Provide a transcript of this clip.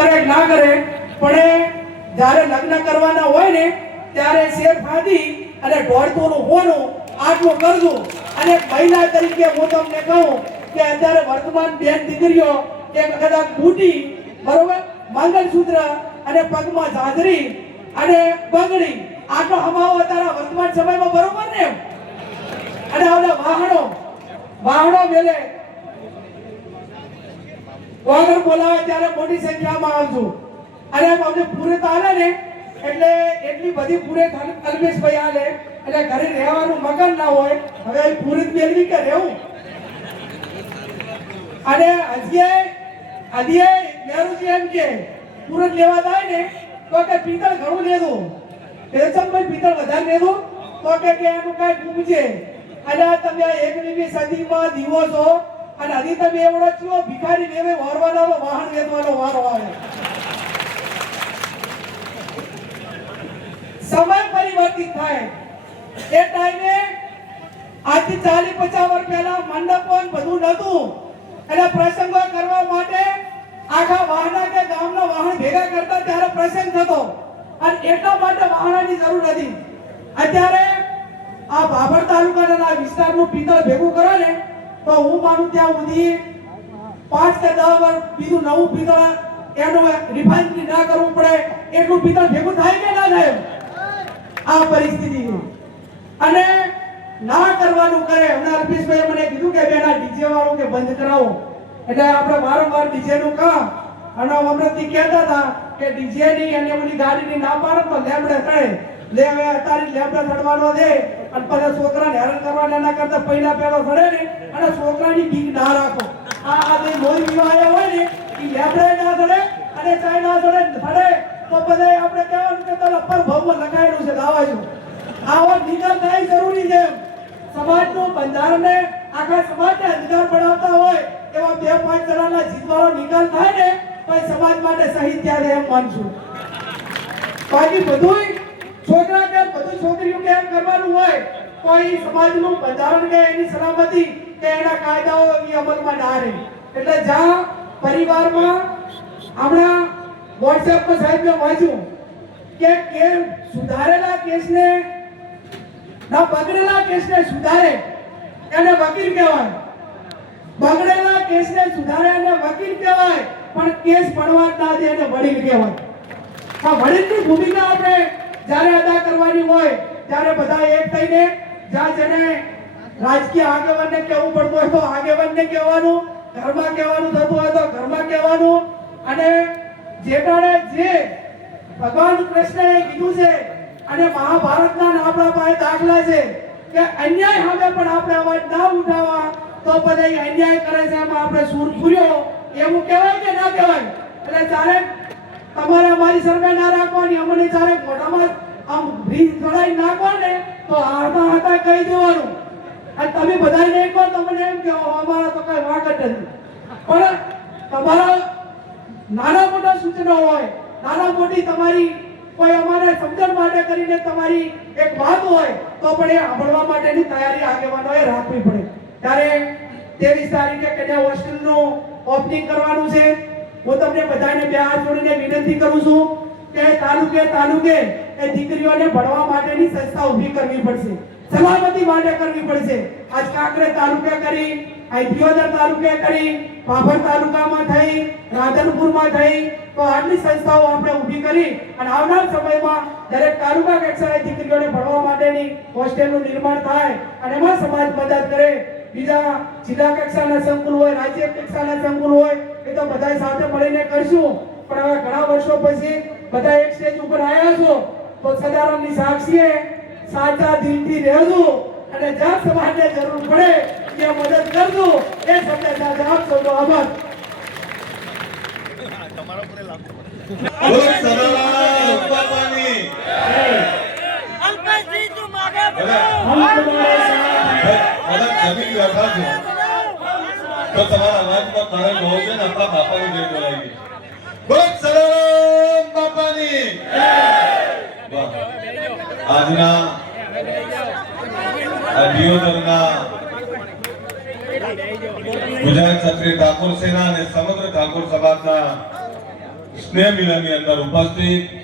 કરે ના કરે પણ જ્યારે લગ્ન કરવાના હોય ને ત્યારે શેર ફાદી અને ઢોળતોનું હોનું આટલું કરજો. અને મહિલા તરીકે હું તમને કહું કે અત્યારે વર્તમાન બેન દીકરીઓ એક કદાચ બુટી બરોબર મંગળસૂત્ર અને પગમાં ઝાંઝરી અને બંગડી આટલો હમાવો તારા વર્તમાન સમયમાં બરોબર ને. અને આવડા વાહણો મેલે વગર બોલાવે ત્યારે મોટી સંખ્યામાં આવજો. અને અમને પૂરે તાલે ને એટલે એટલી બધી પૂરે કલ્પેશભાઈ આલે એટલે ઘરે રહેવાનું મકાન ના હોય. હવે પૂરી મેળવી કે રહેવું. અને હજી મેરુજી એમ કે પૂરત લેવા જાય ને તો કે પિત્તળ ઘણું લેવું. રેશમભાઈ પિત્તળ વધારે લેવું તો કે એનું કઈ પૂછે. અને તમે 21મી સદીમાં દીવો છો અને હજી તમે એવડો છો ભિખારી દેવે વારવાનો વાહન વેચવાનો વારો આવે. સમય પરિવર્તિત થાય એ ટાઈમે આજથી 40-50 વર્ષ પહેલા મંડપો બધું નહોતું. એટલે પ્રસંગો કરવા માટે આખા વાહના કે ગામના વાહન ભેગા કરતા ત્યારે પ્રસંગ થતો અને એટલા માટે વાહનાની જરૂર નથી. અત્યારે આ ભાભર તાલુકાના આ વિસ્તારનું પિત્તળ ભેગું કરે ને તો હું માનું ત્યાં સુધી 5 કે 10 વર્ષ બીજું નવું પિત્તળ એનું રિફાઇન ના કરવું પડે એટલું પિત્તળ ભેગું થાય કે ના થાય આ પરિસ્થિતિ. અને ના કરવાનું કરે. હમણાં અલ્પેશભાઈ મને કીધું કે બેન આ ડીજે વાળું કે બંધ કરાવો. એટલે આપણે વારંવાર ડીજે નું કામ અને અમૃતથી કહેતા હતા કે ડીજે ની અને બધી ગાડીની ના પાડો તો લેબડે ચડે. લે હવે અત્યારે લેબડે ચડવાનો દે અને પછી છોકરાને હેરાન કરવાના ના કરતા પહેલા પહેલો ચડે ને અને છોકરાની બીક ના રાખો. આ જે મોરી વિવાહ હોય ને એ લેબડે ના ચડે અને ચાય ના ચડે તો બધા આપણે કહેવાનું કે તને પર ભાવમાં લખાયેલું છે દાવાજો. આવો નિકાલ થાય જરૂરી છે. સમાજનું બંધારણને આખા સમાજને અધિકાર બનાવતા હોય એવા 2-5 જણાના જીતવાળો નિકાલ થાય ને તો સમાજ માટે શહીદ થયા એમ માનશું. બાકી બધું છોકરા કે બધું છોકરીઓ કે એમ કરવાનું હોય કોઈ સમાજનું બંધારણ કે એની સલામતી કે એના કાયદાઓ એ અમલમાં ના રહે. એટલે જ્યાં પરિવારમાં હમણાં WhatsApp પર સાહેબ મેં વાંચ્યું કે સુધારેલા કેસને ના બગડેલા કેસને સુધારે એને વકીલ કહેવાય. બગડેલા કેસને સુધારે એને વકીલ કહેવાય પણ કેસ પડવા ના દે એને વડીલ કહેવાય. આ વડીલની ભૂમિકા આપણે જ્યારે અદા કરવાની હોય ત્યારે બધા એક થઈને જ્યાં જેને રાજકીય આગેવાનને કહેવું પડતું હોય તો આગેવાનને કહેવાનું, ઘરમાં કહેવાનું થતું હોય તો ઘરમાં કહેવાનું. અને જેટાણે જે ભગવાન કૃષ્ણએ કીધું છે અને મહાભારતના આપણા પાસે દાખલા છે કે અન્યાય સામે પણ આપણે અવાજ ના ઉઠાવવા તો પછી અન્યાય કરે છે એમાં આપણે સૂર પૂર્યો એવું કહેવાય કે ના કહેવાય. એટલે ચારે તમારે અમારી સરમે ના રાખવાની, અમને ચારે મોઢામાં આમ ભીજ ચડાઈ નાખો ને તો હાથા કહી દેવાનું. અને તમે બધા નહીં કહો તો મને એમ કહો અમારા તો કઈ વાંક જ નથી. પણ તમારા નાના મોટા સૂચનો હોય, નાના મોટી તમારી કોઈ અમારે સમજણ માટે કરીને તમારી એક વાત હોય તો પણ એ સાંભળવા માટેની તૈયારી આગેવાનોએ રાખવી પડે. ત્યારે 23 તારીખે કન્યા હોસ્ટેલનું ઓપનિંગ કરવાનું છે. હું તમને બધાને બે હાથ જોડીને વિનંતી કરું છું કે તાલુકે એ દીકરીઓને ભણવા માટેની સંસ્થા ઊભી કરવી પડશે, સલામતી માટે કરવી પડશે. આજ કાંકરેજ તાલુકે કરી, દિયોદર તાલુકે કરી, ભાભર તાલુકામાં થઈ, રાધનપુરમાં થઈ તો આટલી સંસ્થાઓ આપણે ઊભી કરી અને આવનાર સમયમાં દરેક તાલુકા કક્ષાએ દીકરીઓને ભણવા માટેની હોસ્ટેલનું નિર્માણ થાય અને એમાં સમાજ મદદ કરે. બીજા જિલ્લા કક્ષાના સંકુલ હોય, રાજ્ય કક્ષાના સંકુલ હોય એ તો બધા સાથે મળીને કરશું. પણ હવે ઘણા વર્ષો પછી બધા એક સ્ટેજ ઉપર આવ્યા છો તો સદારામની સાક્ષીએ સાચા દિલથી રહેજો અને જ્યાં સમાજને જરૂર પડે ત્યાં મદદ કરજો. એ શબ્દ સાથે આપ સૌનો આભાર. તમારા પર લાગુ બોલ સદારામ બાપાની અલ્પેશજી તું માગે બોલો જમીન બેઠા છો તો તમારા અવાજમાં કારણ બહુ છે ને આપણા બાપાની જય બોલાવી બોલ સદારામ બાપાની આજના દિયોદરના ગુજરાત ક્ષત્રિય ઠાકોર સેના અને સમગ્ર ઠાકોર સમાજના સ્નેહ મિલનની અંદર ઉપસ્થિત